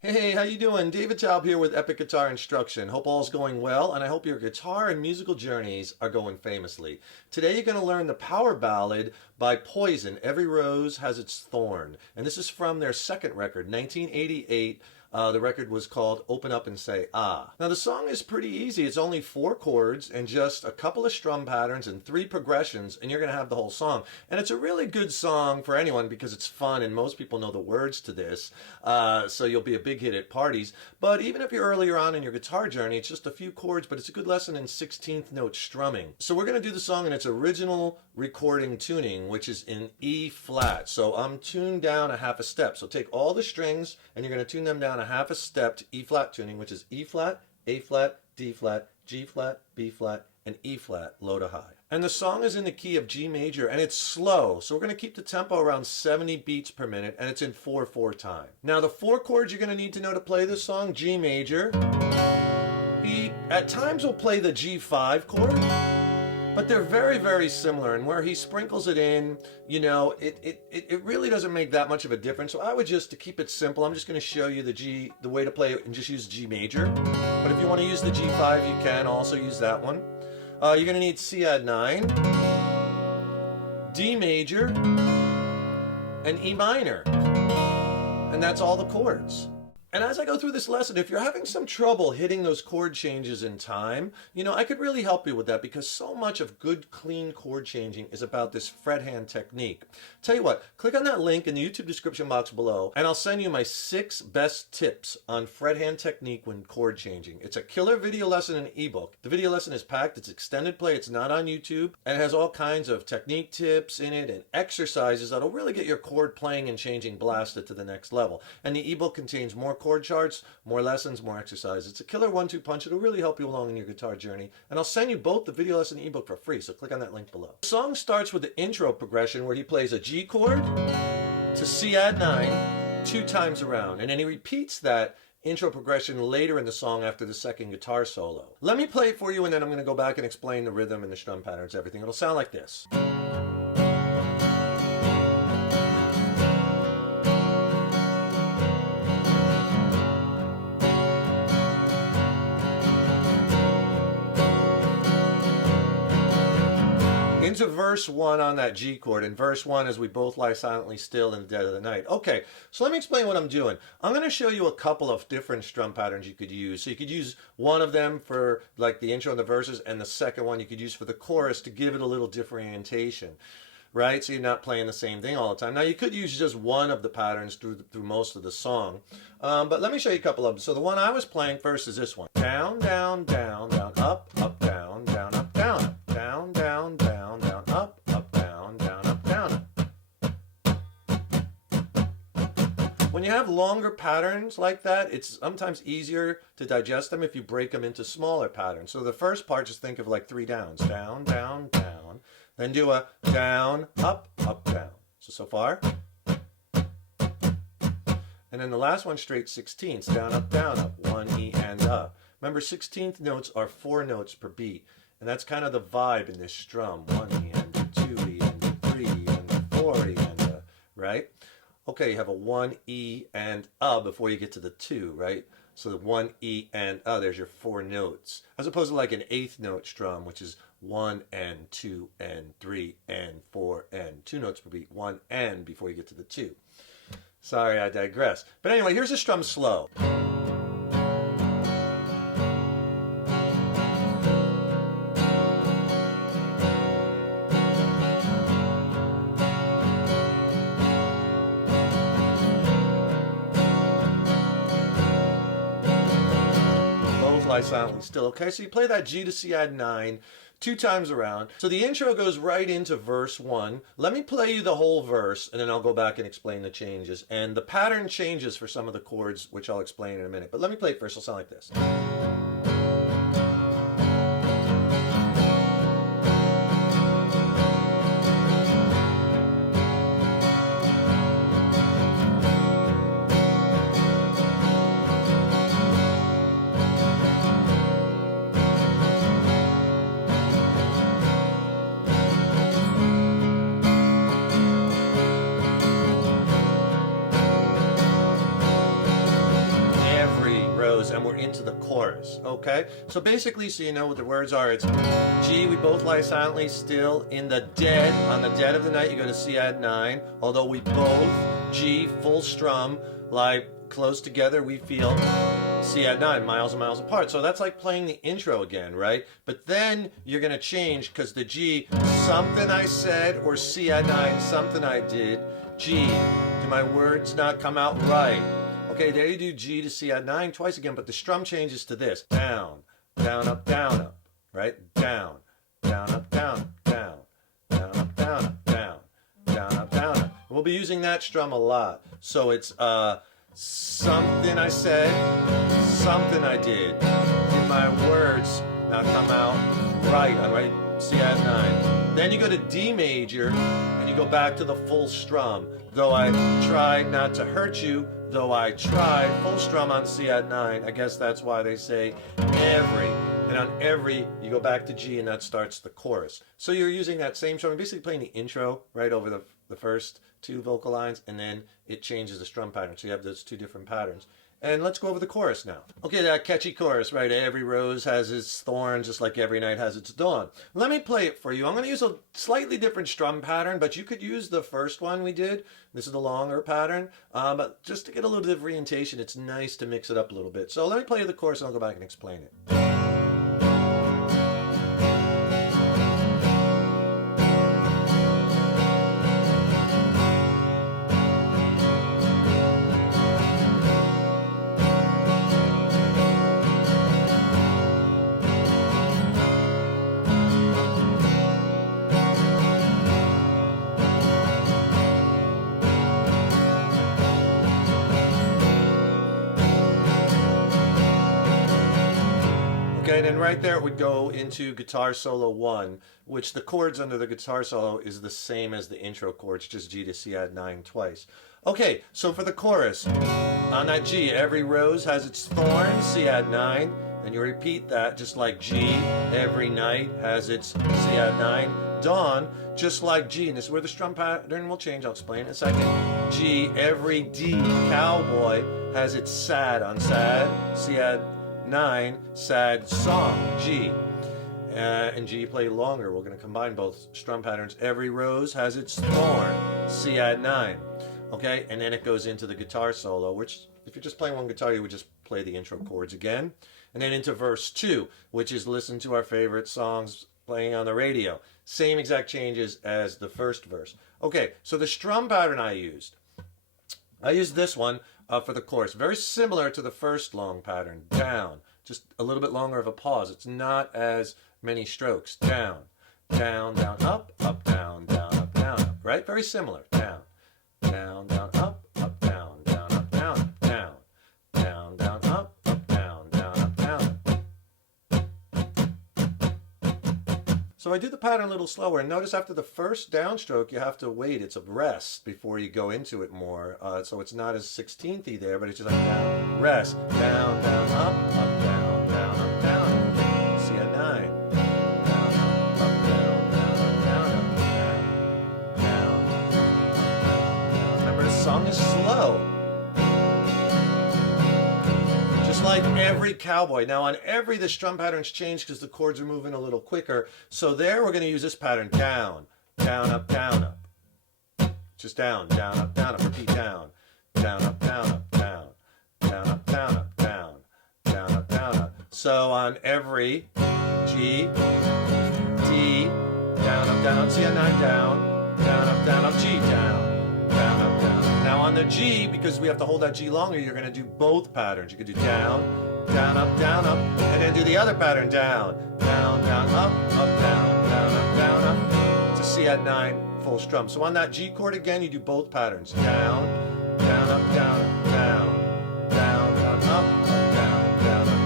Hey, how you doing? David Taub here with Epic Guitar Instruction. Hope all's going well, and I hope your guitar and musical journeys are going famously. Today you're going to learn the power ballad by Poison, Every Rose Has Its Thorn. And this is from their second record, 1988. The record was called Open Up and Say Ah. Now the song is pretty easy. It's only 4 chords and just a couple of strum patterns and 3 progressions, and you're going to have the whole song. And it's a really good song for anyone because it's fun and most people know the words to this. So you'll be a big hit at parties. But even if you're earlier on in your guitar journey, it's just a few chords, but it's a good lesson in 16th note strumming. So we're going to do the song in its original recording tuning, which is in E flat. So I'm tuned down a half a step. So take all the strings and you're going to tune them down a half a step to E flat tuning, which is E flat, A flat, D flat, G flat, B flat, and E flat, low to high. And the song is in the key of G major, and it's slow, so we're going to keep the tempo around 70 beats per minute, and it's in 4/4 time. Now the 4 chords you're going to need to know to play this song: G major. He at times will play the G5 chord, but they're very, very similar, and where he sprinkles it in, you know, it really doesn't make that much of a difference. So I would just, to keep it simple, I'm just going to show you the way to play it and just use G major. But if you want to use the G5, you can also use that one. You're going to need C add 9, D major, and E minor. And that's all the chords. And as I go through this lesson, if you're having some trouble hitting those chord changes in time, you know, I could really help you with that because so much of good, clean chord changing is about this fret hand technique. Tell you what, click on that link in the YouTube description box below, and I'll send you my 6 best tips on fret hand technique when chord changing. It's a killer video lesson and ebook. The video lesson is packed, it's extended play, it's not on YouTube, and it has all kinds of technique tips in it and exercises that'll really get your chord playing and changing blasted to the next level. And the ebook contains more chord charts, more lessons, more exercises. It's a killer 1-2 punch. It'll really help you along in your guitar journey. And I'll send you both the video lesson and ebook for free, so click on that link below. The song starts with the intro progression where he plays a G chord to C add 9 2 times around, and then he repeats that intro progression later in the song after the second guitar solo. Let me play it for you, and then I'm going to go back and explain the rhythm and the strum patterns, everything. It'll sound like this. Into verse 1 on that G chord, and verse 1 is "We both lie silently still in the dead of the night." Okay, so let me explain what I'm doing. I'm going to show you a couple of different strum patterns you could use. So you could use one of them for like the intro and the verses, and the second one you could use for the chorus to give it a little differentiation. Right? So you're not playing the same thing all the time. Now you could use just one of the patterns through most of the song, but let me show you a couple of them. So the one I was playing first is this one: down, down, down, down, up, up, down, down, up, down, up, down, down, down, down, up, up, down, down, up, down, up. When you have longer patterns like that, it's sometimes easier to digest them if you break them into smaller patterns. So the first part, just think of like 3 downs: down, down, down. Then do a down, up, up, down. So far. And then the last one, straight 16ths, down, up, 1 E and up. Remember, 16th notes are 4 notes per beat. And that's kind of the vibe in this strum. 1 E and a 2 E and a 3 E and a 4 E and a, right? Okay, you have a 1 E and a before you get to the 2, right? So the 1 E and a, there's your 4 notes. As opposed to like an 8th note strum, which is 1 and 2 and 3 and 4 and 2 notes per beat. 1 and before you get to the 2. Sorry, I digress. But anyway, here's a strum slow. Lie silently still. Okay, so you play that G to C add 9 2 times around. So the intro goes right into verse 1. Let me play you the whole verse, and then I'll go back and explain the changes. And the pattern changes for some of the chords, which I'll explain in a minute. But let me play it first. It'll sound like this. rose and we're into the chorus, okay? So basically, so you know what the words are, it's G, we both lie silently still in the dead. On the dead of the night, you go to C add 9. Although we both, G, full strum, lie close together, we feel C add 9, miles and miles apart. So that's like playing the intro again, right? But then you're going to change because the G, something I said, or C add 9, something I did. G, do my words not come out right? Okay, there you do G to C add 9 twice again, but the strum changes to this. Down, down, up, right? Down, down, up, down, down, down, up, down, up, down, down, up, down, up. We'll be using that strum a lot. So it's something I said, something I did. Did my words not come out right on right C add 9? Then you go to D major and you go back to the full strum. Though I tried not to hurt you, though I tried, full strum on C add 9. I guess that's why they say every. And on every, you go back to G and that starts the chorus. So you're using that same strum, basically playing the intro right over the first two vocal lines, and then it changes the strum pattern. So you have those two different patterns. And let's go over the chorus now. Okay, that catchy chorus, right? Every rose has its thorn, just like every night has its dawn. Let me play it for you. I'm going to use a slightly different strum pattern, but you could use the first one we did. This is the longer pattern. But just to get a little differentiation, it's nice to mix it up a little bit. So let me play the chorus and I'll go back and explain it. Okay, then right there it would go into guitar solo 1, which the chords under the guitar solo is the same as the intro chords, just G to C add 9 twice. Okay, so for the chorus, on that G, every rose has its thorn, C add 9. Then you repeat that just like G, every night has its C add 9. Dawn, just like G, and this is where the strum pattern will change, I'll explain in a second. G, every D, cowboy, has its sad on sad, C add 9, sad song, G. And G play longer. We're going to combine both strum patterns. Every rose has its thorn, C add 9. Okay, and then it goes into the guitar solo, which if you're just playing one guitar, you would just play the intro chords again. And then into verse 2, which is listen to our favorite songs playing on the radio. Same exact changes as the first verse. Okay, so the strum pattern I used this one for the chorus. Very similar to the first long pattern, down. Just a little bit longer of a pause. It's not as many strokes. Down, down, down, up, down, down, up, down, up. Right? Very similar. Down, down, down, up, down, down, up, down, up, down, down, down, up, down, down, up, down, up. So I do the pattern a little slower, and notice after the first downstroke you have to wait. It's a rest before you go into it more. So it's not as 16th-y there, but it's just like down, rest, down, down, up, down, down, up, down, C add 9, down, up, down, down, up, down, down, down. Remember, the song is slow. Just like every cowboy. Now on every, the strum patterns change because the chords are moving a little quicker. So there we're going to use this pattern. Down, down, up, down, up. Just down, down, up, down, up. Repeat down, down, up, down, up, down, down, up, down, up, down, down, up, down, up. So on every, G, D, down, up, C add 9, down, up, G, down, up, down. Now on the G, because we have to hold that G longer, you're going to do both patterns. You could do down, up, and then do the other pattern, down, down, up, down, up, to C add 9 full strum. So on that G chord again, you do both patterns, down, up, down, up, down, up.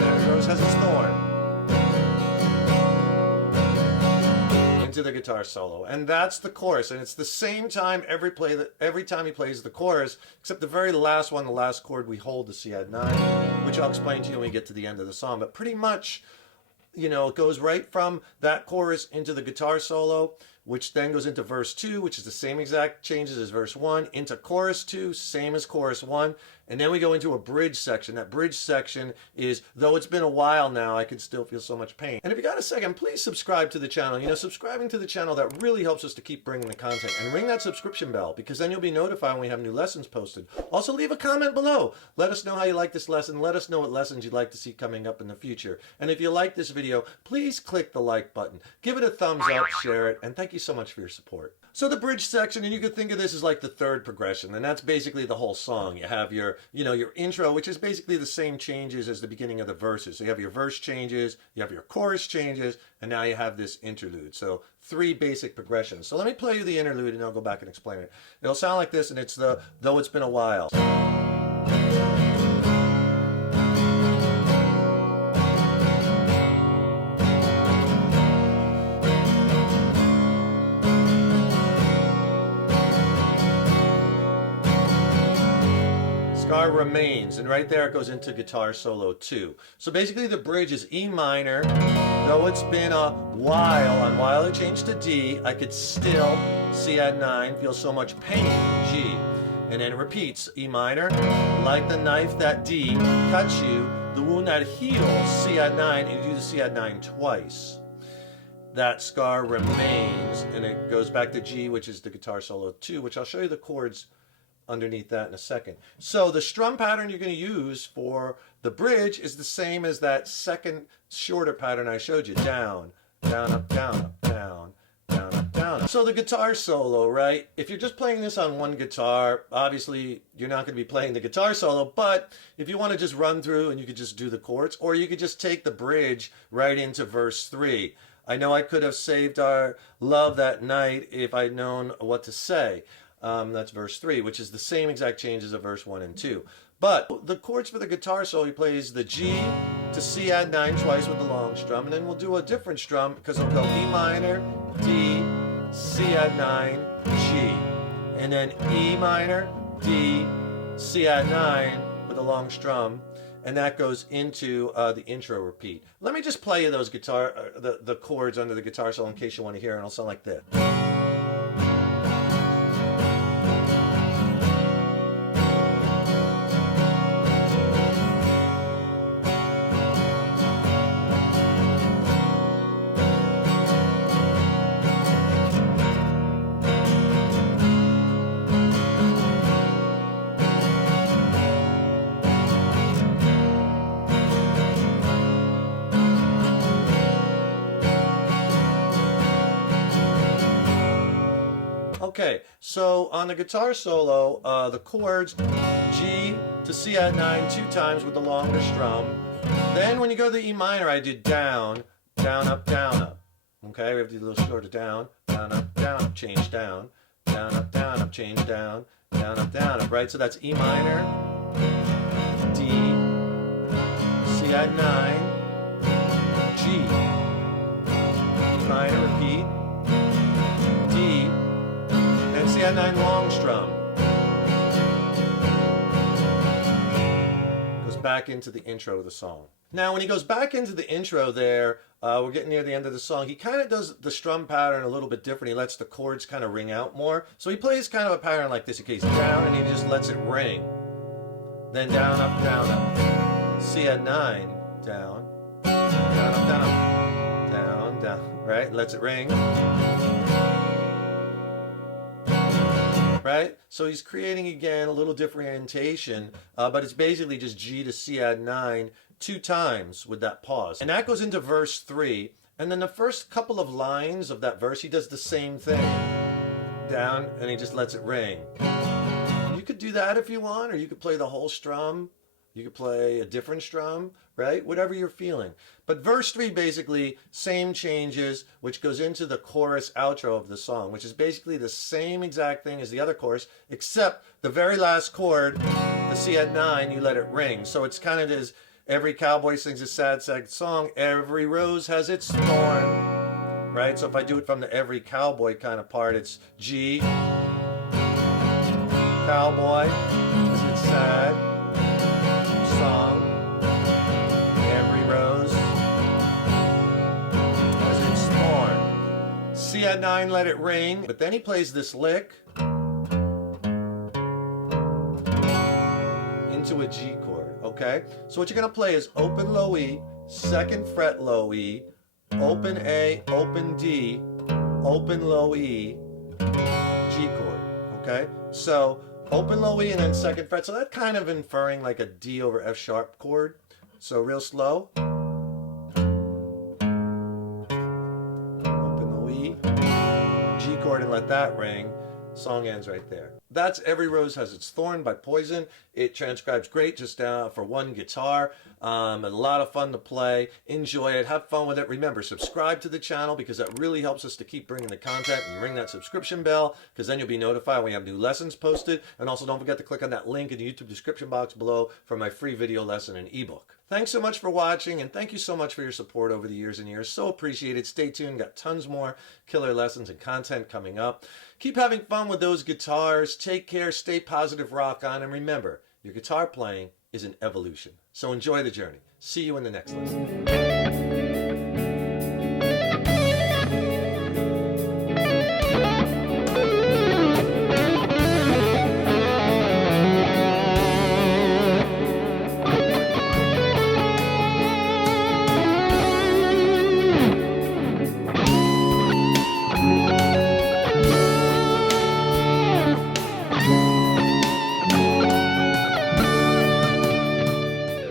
There it goes, has its thorn. Into the guitar solo, and that's the chorus, and it's the same time every time he plays the chorus, except the very last one, the last chord, we hold the C add 9, which I'll explain to you when we get to the end of the song. But pretty much, you know, it goes right from that chorus into the guitar solo, which then goes into verse 2, which is the same exact changes as verse 1, into chorus 2, same as chorus 1, And then we go into a bridge section. That bridge section is, though it's been a while now, I can still feel so much pain. And if you got a second, please subscribe to the channel. You know, subscribing to the channel, that really helps us to keep bringing the content. And ring that subscription bell, because then you'll be notified when we have new lessons posted. Also, leave a comment below. Let us know how you like this lesson. Let us know what lessons you'd like to see coming up in the future. And if you like this video, please click the like button. Give it a thumbs up, share it, and thank you so much for your support. So the bridge section, and you could think of this as like the third progression, and that's basically the whole song. You have your, your intro, which is basically the same changes as the beginning of the verses. So you have your verse changes, you have your chorus changes, and now you have this interlude. So 3 basic progressions. So let me play you the interlude, and I'll go back and explain it. It'll sound like this, and it's the Though It's Been a While. Scar remains, and right there it goes into guitar solo 2. So basically the bridge is E minor, though it's been a while. On while it changed to D, I could still, C add 9, feel so much pain, G. And then it repeats, E minor, like the knife that D cuts you, the wound that heals, C add 9, and you do the C add 9 twice. That scar remains, and it goes back to G, which is the guitar solo 2, which I'll show you the chords underneath that in a second. So the strum pattern you're going to use for the bridge is the same as that second shorter pattern I showed you. Down, down, up, down, up, down, down, up, down, up. So the guitar solo, right? If you're just playing this on one guitar, obviously you're not going to be playing the guitar solo, but if you want to just run through and you could just do the chords, or you could just take the bridge right into verse 3. I know I could have saved our love that night if I'd known what to say. That's verse 3, which is the same exact changes of verse 1 and 2. But the chords for the guitar solo, he plays the G to C add 9 twice with the long strum, and then we'll do a different strum because it'll go E minor, D, C add 9, G. And then E minor, D, C add 9 with a long strum, and that goes into the intro repeat. Let me just play you those the chords under the guitar solo in case you want to hear, and it'll sound like this. Okay, so on the guitar solo, the chords G to C add 9 2 times with the longer strum. Then when you go to the E minor, I did down, down, up, down, up. Okay, we have to do a little shorter down, up, change down, up, change down, up, right? So that's E minor, D, C add 9, G, E minor, repeat, D, and C add 9 long strum. Goes back into the intro of the song. Now when he goes back into the intro there, we're getting near the end of the song, he kind of does the strum pattern a little bit different. He lets the chords kind of ring out more. So he plays kind of a pattern like this. Okay, he's down and he just lets it ring. Then down, up, C add 9, down, up, down, right? Lets it ring. Right? So he's creating again a little differentiation, but it's basically just G to C add 9 2 times with that pause. And that goes into verse 3, and then the first couple of lines of that verse, he does the same thing. Down, and he just lets it ring. You could do that if you want, or you could play the whole strum. You could play a different strum, right? Whatever you're feeling. But verse 3, basically, same changes, which goes into the chorus outro of the song, which is basically the same exact thing as the other chorus, except the very last chord, the C add 9, you let it ring. So it's kind of as every cowboy sings a sad, sad song, every rose has its thorn, right? So if I do it from the every cowboy kind of part, it's G, cowboy, is it sad? Song, every rose has its thorn. C add 9, let it ring. But then he plays this lick into into a G chord, okay? So what you're going to play is open low E, 2nd fret low E, open A, open D, open low E, G chord, okay? So open low E and then 2nd fret. So that's kind of inferring like a D over F sharp chord. So real slow. Open low E, G chord, and let that ring. Song ends right there. That's Every Rose Has Its Thorn by Poison. It transcribes great just for one guitar. A lot of fun to play. Enjoy it. Have fun with it. Remember, subscribe to the channel because that really helps us to keep bringing the content, and ring that subscription bell because then you'll be notified when we have new lessons posted. And also don't forget to click on that link in the YouTube description box below for my free video lesson and ebook. Thanks so much for watching, and thank you so much for your support over the years and years. So appreciated. Stay tuned. Got tons more killer lessons and content coming up. Keep having fun with those guitars. Take care. Stay positive. Rock on. And remember, your guitar playing is an evolution. So enjoy the journey. See you in the next lesson.